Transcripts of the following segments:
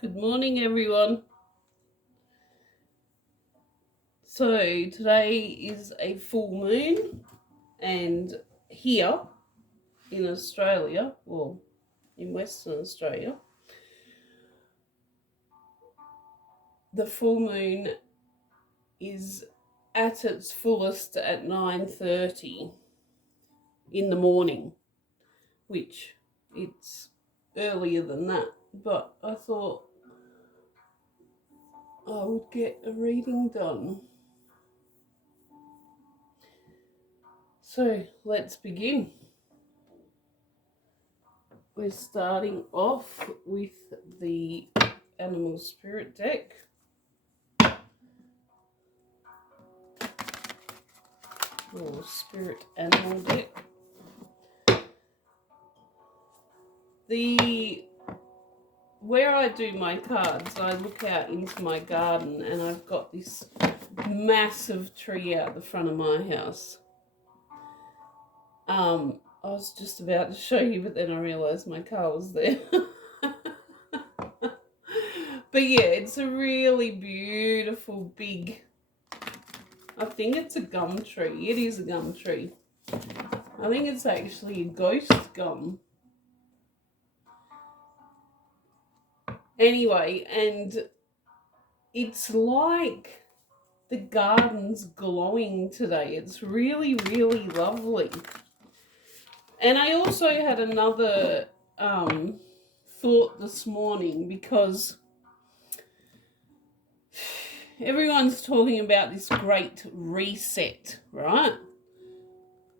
Good morning, everyone. So today is a full moon, and here in Australia, or in Western Australia, the full moon is at its fullest at 9:30 in the morning, which it's earlier than that, but I thought I would get a reading done. So let's begin. We're starting off with the Animal Spirit deck. Or Spirit Animal deck. Where I do my cards, I look out into my garden and I've got this massive tree out the front of my house. I was just about to show you, but then I realised my car was there. But yeah, it's a really beautiful big, I think it's a gum tree. It is a gum tree. I think it's actually a ghost gum. Anyway, and it's like the garden's glowing today. It's really, really lovely. And I also had another thought this morning, because everyone's talking about this great reset, right?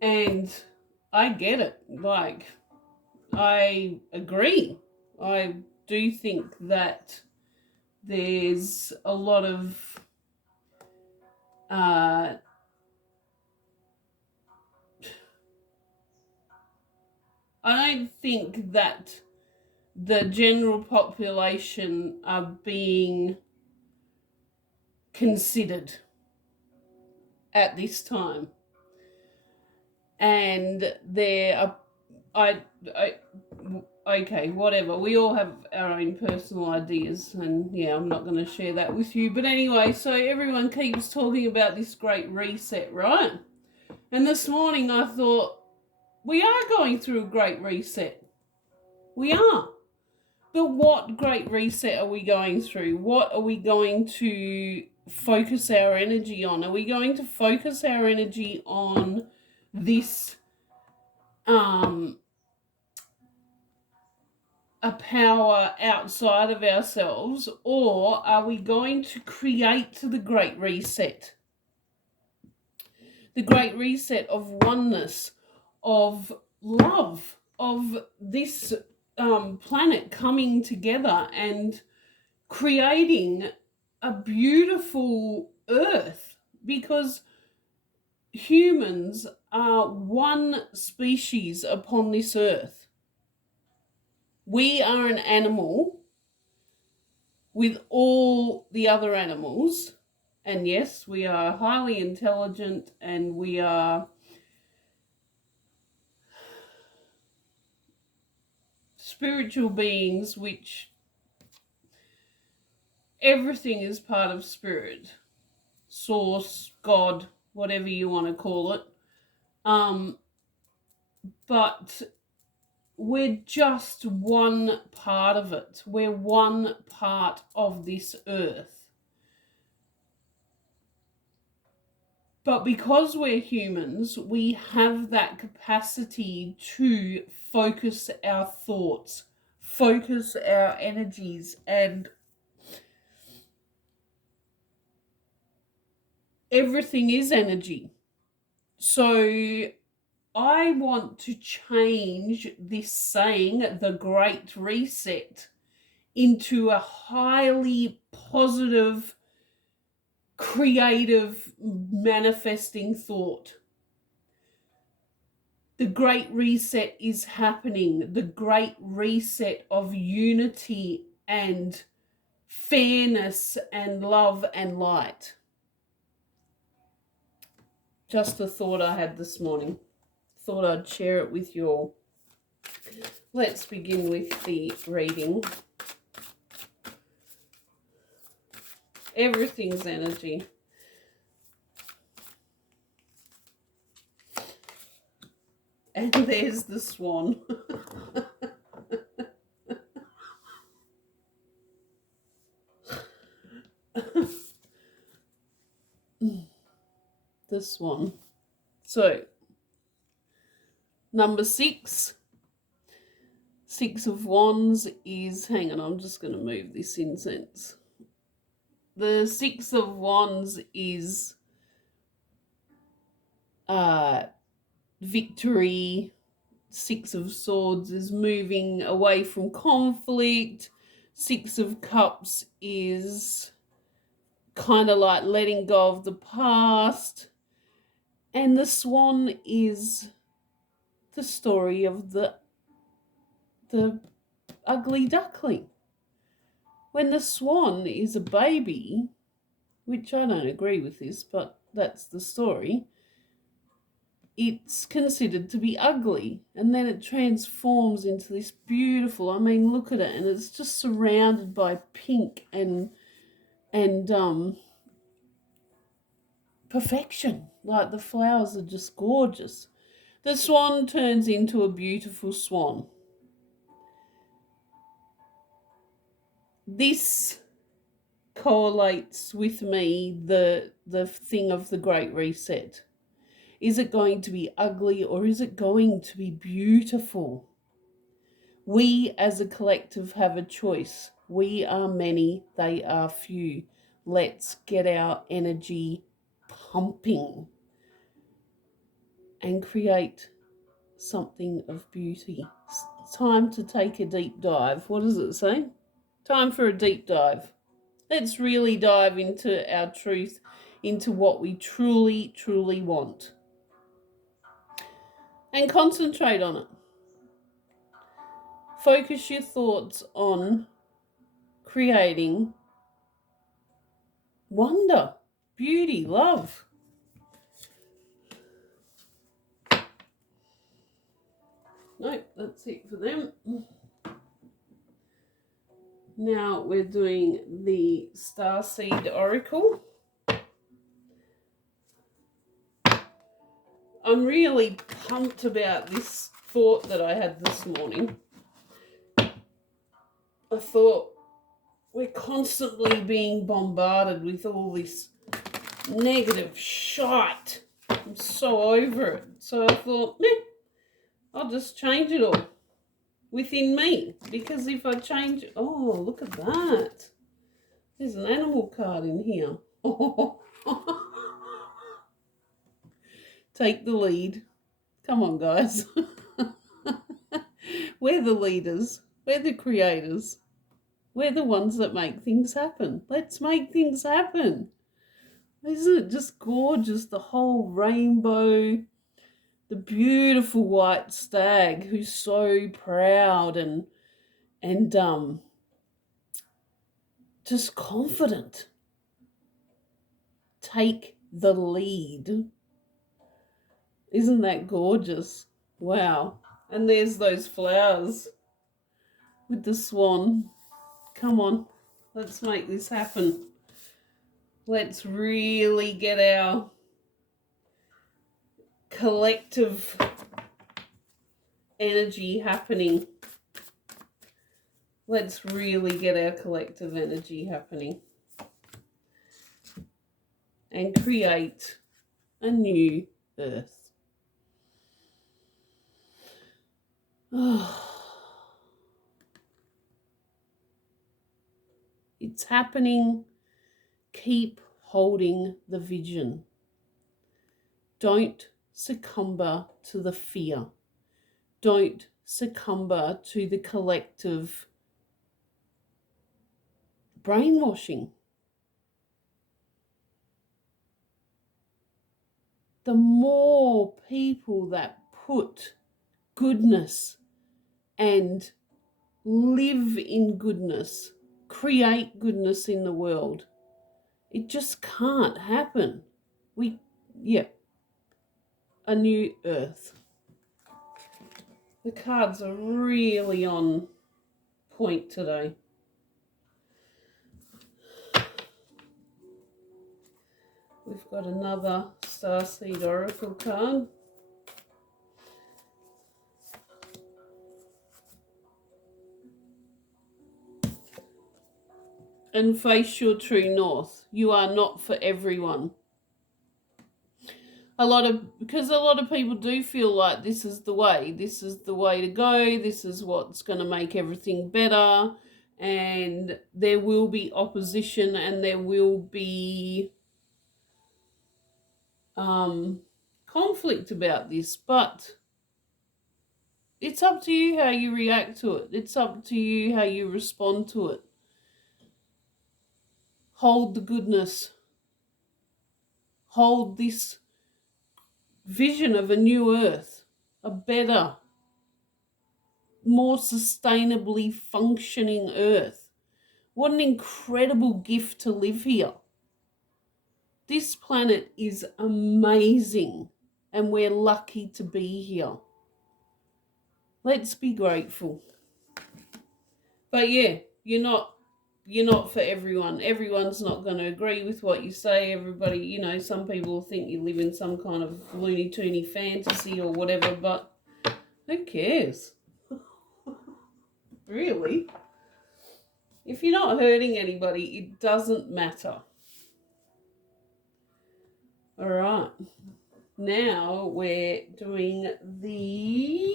And I get it. Like, I agree. I do think that there's a lot of I don't think that the general population are being considered at this time. And there are, okay, whatever. We all have our own personal ideas, and yeah, I'm not going to share that with you. But anyway, so everyone keeps talking about this great reset, right? And this morning I thought, we are going through a great reset. We are. But what great reset are we going through? What are we going to focus our energy on? Are we going to focus our energy on this a power outside of ourselves, or are we going to create the great reset? The great reset of oneness, of love, of this planet coming together and creating a beautiful earth, because humans are one species upon this earth. We are an animal with all the other animals, and yes, we are highly intelligent, and we are spiritual beings, which everything is part of spirit, source, God, whatever you want to call it. But we're just one part of it. We're one part of this earth. But because we're humans, we have that capacity to focus our thoughts, focus our energies, and everything is energy. So I want to change this saying, the Great Reset, into a highly positive, creative, manifesting thought. The Great Reset is happening. The Great Reset of unity and fairness and love and light. Just a thought I had this morning. Thought I'd share it with you all. Let's begin with the reading. Everything's energy. And there's the swan. The swan. So, number 6. 6 of Wands is, hang on, I'm just going to move this incense. The 6 of Wands is victory. 6 of Swords is moving away from conflict. 6 of Cups is kind of like letting go of the past. And the swan is the story of the ugly duckling. When the swan is a baby, which I don't agree with this, but that's the story, it's considered to be ugly, and then it transforms into this beautiful, I mean, look at it, and it's just surrounded by pink and perfection. Like, the flowers are just gorgeous. The swan turns into a beautiful swan. This correlates with me the thing of the Great Reset. Is it going to be ugly or is it going to be beautiful? We as a collective have a choice. We are many, they are few. Let's get our energy pumping and create something of beauty. It's time to take a deep dive. What does it say? Time for a deep dive. Let's really dive into our truth, into what we truly, truly want. And concentrate on it. Focus your thoughts on creating wonder, beauty, love. Nope, that's it for them. Now we're doing the Starseed Oracle. I'm really pumped about this thought that I had this morning. I thought, we're constantly being bombarded with all this negative shite. I'm so over it. So I thought, I'll just change it all within me. Because if I change, oh, look at that. There's an animal card in here. Oh. Take the lead. Come on, guys. We're the leaders. We're the creators. We're the ones that make things happen. Let's make things happen. Isn't it just gorgeous? The whole rainbow, the beautiful white stag who's so proud and just confident. Take the lead. Isn't that gorgeous? Wow. And there's those flowers with the swan. Come on, let's make this happen. Let's really get our collective energy happening. Let's really get our collective energy happening and create a new earth. Oh. It's happening. Keep holding the vision. Don't succumb to the fear. Don't succumb to the collective brainwashing. The more people that put goodness and live in goodness, create goodness in the world, it just can't happen. A new earth. The cards are really on point today. We've got another Starseed Oracle card. And face your true north. You are not for everyone. Because a lot of people do feel like this is the way to go, this is what's going to make everything better, and there will be opposition and there will be conflict about this, but it's up to you how you react to it. It's up to you how you respond to it. Hold the goodness. Hold this vision of a new earth, a better, more sustainably functioning earth. What an incredible gift to live here. This planet is amazing and we're lucky to be here. Let's be grateful. But yeah, you're not for everyone. Everyone's not going to agree with what you say. Everybody, you know, some people think you live in some kind of Looney Toony fantasy or whatever, but who cares? Really? If you're not hurting anybody, it doesn't matter. All right. Now we're doing the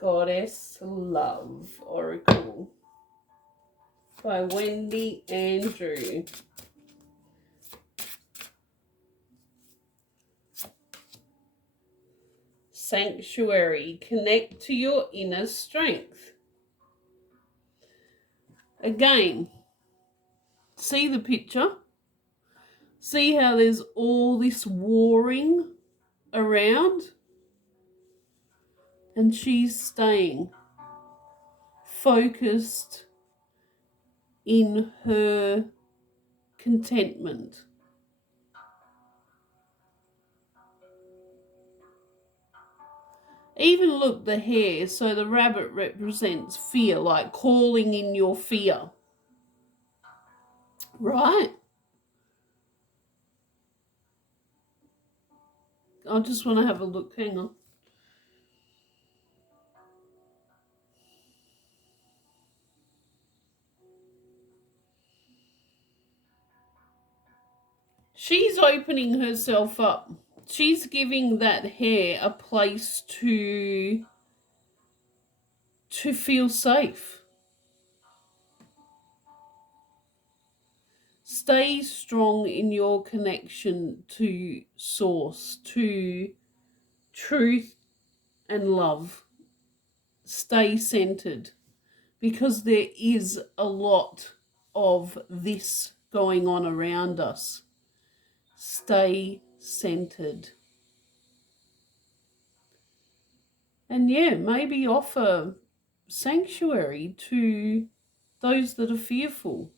Goddess Love Oracle by Wendy Andrew. Sanctuary. Connect to your inner strength. Again, see the picture? See how there's all this warring around? And she's staying focused in her contentment. Even look, the hair, so the rabbit represents fear, like calling in your fear. Right? I just want to have a look. Hang on. She's opening herself up. She's giving that hair a place to feel safe. Stay strong in your connection to source, to truth and love. Stay centered, because there is a lot of this going on around us. Stay centered. And yeah, maybe offer sanctuary to those that are fearful.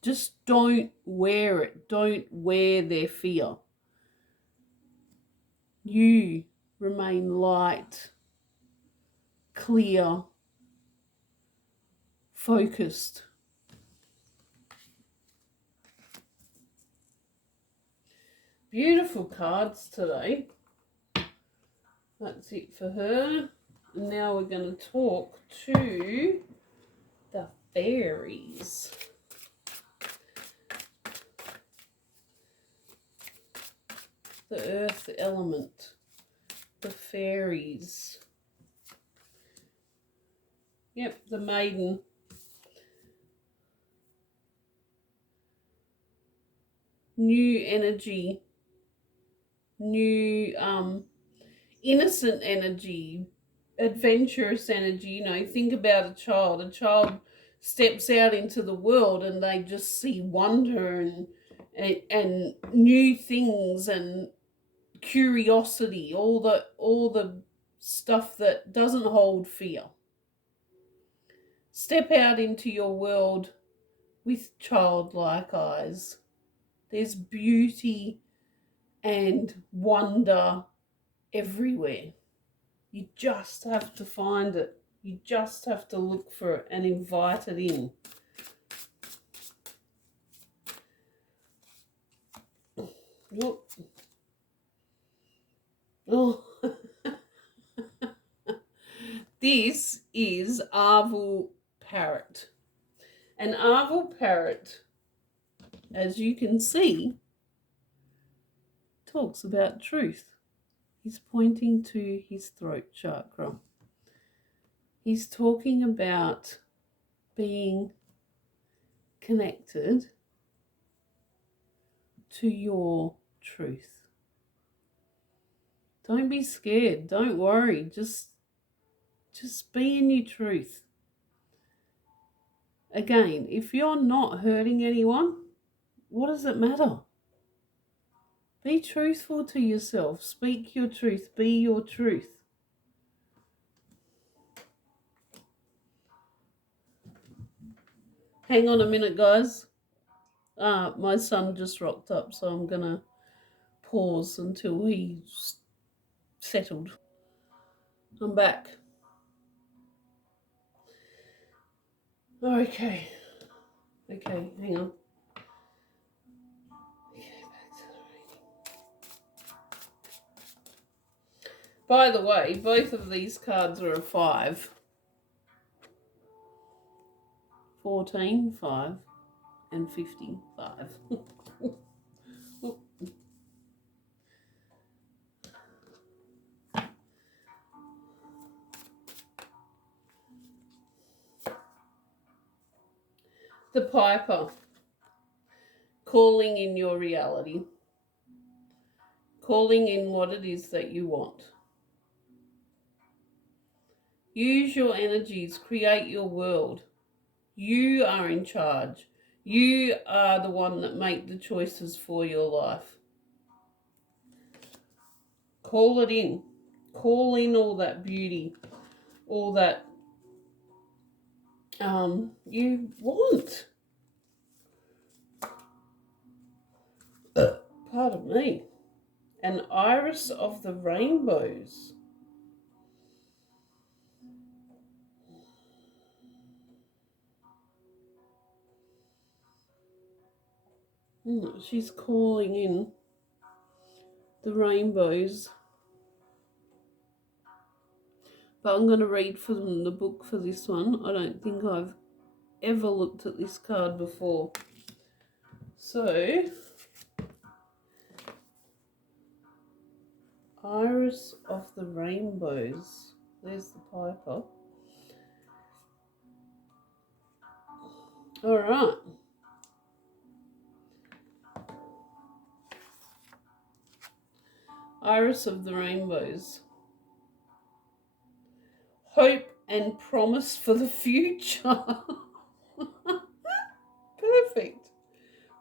Just don't wear it. Don't wear their fear. You remain light, clear, focused. Beautiful cards today. That's it for her. And now we're going to talk to the fairies. The earth element. The fairies. Yep, the maiden. New energy. New innocent energy, adventurous energy. You know, think about a child. A child steps out into the world and they just see wonder and new things and curiosity, all the stuff that doesn't hold fear. Step out into your world with childlike eyes. There's beauty and wonder everywhere. You just have to find it. You just have to look for it and invite it in. Whoop. Oh. This is Arval Parrot. An Arval Parrot, as you can see, talks about truth. He's pointing to his throat chakra. He's talking about being connected to your truth. Don't be scared. Don't worry. Just be in your truth. Again, if you're not hurting anyone, what does it matter? Be truthful to yourself. Speak your truth. Be your truth. Hang on a minute, guys. My son just rocked up, so I'm going to pause until he's settled. I'm back. Okay, hang on. Okay, back to the reading. By the way, both of these cards are a 5. 14, 5, and 55. The Piper, calling in your reality, calling in what it is that you want. Use your energies, create your world. You are in charge. You are the one that make the choices for your life. Call it in. Call in all that beauty, all that you want. Pardon me. An iris of the rainbows. She's calling in the rainbows. But I'm going to read from the book for this one. I don't think I've ever looked at this card before. So, Iris of the Rainbows. There's the Piper. All right. Iris of the Rainbows. Hope and promise for the future. Perfect.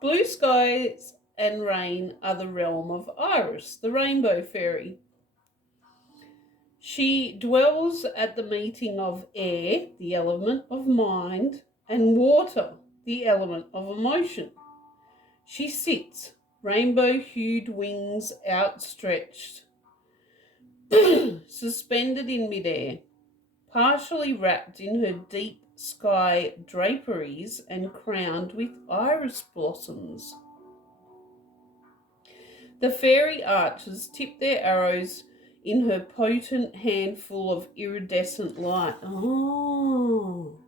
Blue skies and rain are the realm of Iris, the rainbow fairy. She dwells at the meeting of air, the element of mind, and water, the element of emotion. She sits, rainbow-hued wings outstretched, suspended in midair, partially wrapped in her deep sky draperies and crowned with iris blossoms. The fairy archers tip their arrows in her potent handful of iridescent light. Oh.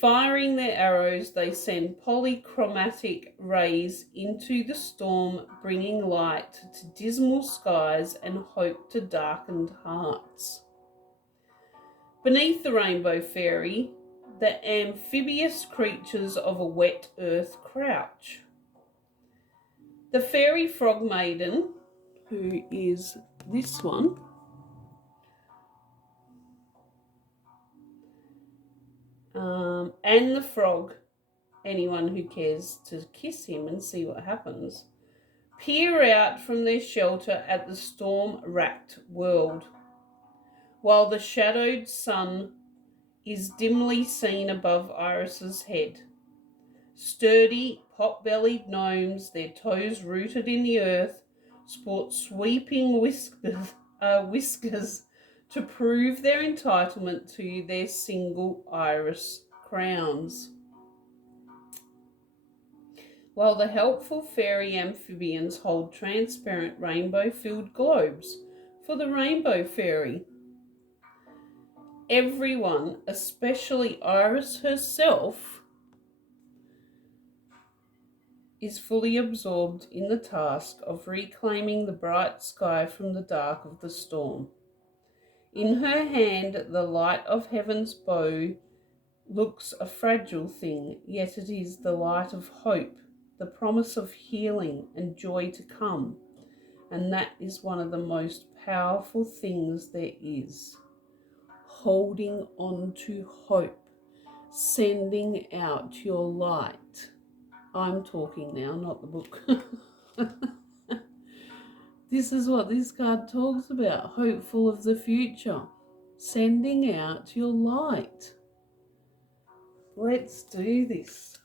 Firing their arrows, they send polychromatic rays into the storm, bringing light to dismal skies and hope to darkened hearts. Beneath the rainbow fairy, the amphibious creatures of a wet earth crouch. The fairy frog maiden, who is this one, and the frog, anyone who cares to kiss him and see what happens, peer out from their shelter at the storm-racked world, while the shadowed sun is dimly seen above Iris's head. Sturdy, pot-bellied gnomes, their toes rooted in the earth, sport sweeping whiskers to prove their entitlement to their single iris crowns. while the helpful fairy amphibians hold transparent rainbow-filled globes for the rainbow fairy. Everyone, especially Iris herself, is fully absorbed in the task of reclaiming the bright sky from the dark of the storm. In her hand, the light of heaven's bow looks a fragile thing, yet it is the light of hope, the promise of healing and joy to come. And that is one of the most powerful things there is. Holding on to hope, sending out your light. I'm talking now, not the book. This is what this card talks about, hopeful of the future, sending out your light. Let's do this.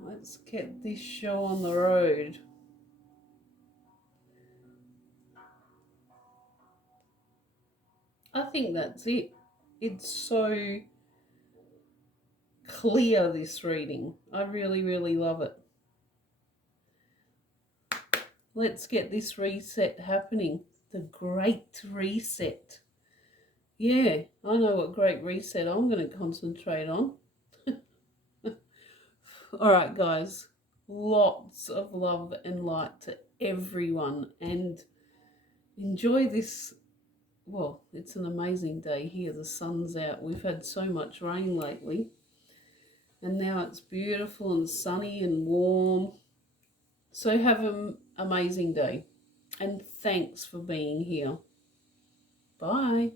Let's get this show on the road. I think that's it. It's so clear, this reading. I really, really love it. Let's get this reset happening. The Great Reset. Yeah, I know what Great Reset I'm going to concentrate on. All right, guys. Lots of love and light to everyone. And enjoy this. Well, it's an amazing day here. The sun's out. We've had so much rain lately. And now it's beautiful and sunny and warm. So have an amazing day. And thanks for being here. Bye.